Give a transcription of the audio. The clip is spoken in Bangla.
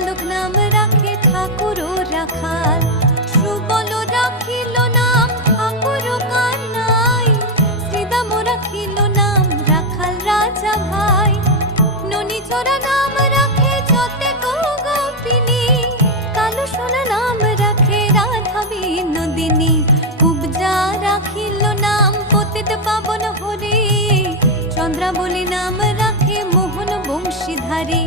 বালক নাম রাখে ঠাকুর ও রাখাল, সুবল রাখিল নাম ঠাকুর ও কানাই, শ্রীদাম রাখিল নাম রাখাল রাজা ভাই, ননীচরা নাম রাখে যতে গোপিনী, কালো সোনা নাম রাখে রাধা বিনোদিনী, কুবজা রাখিল নাম পতিত পাবন হরি, চন্দ্রাবলী নাম রাখে মোহন বংশীধারী,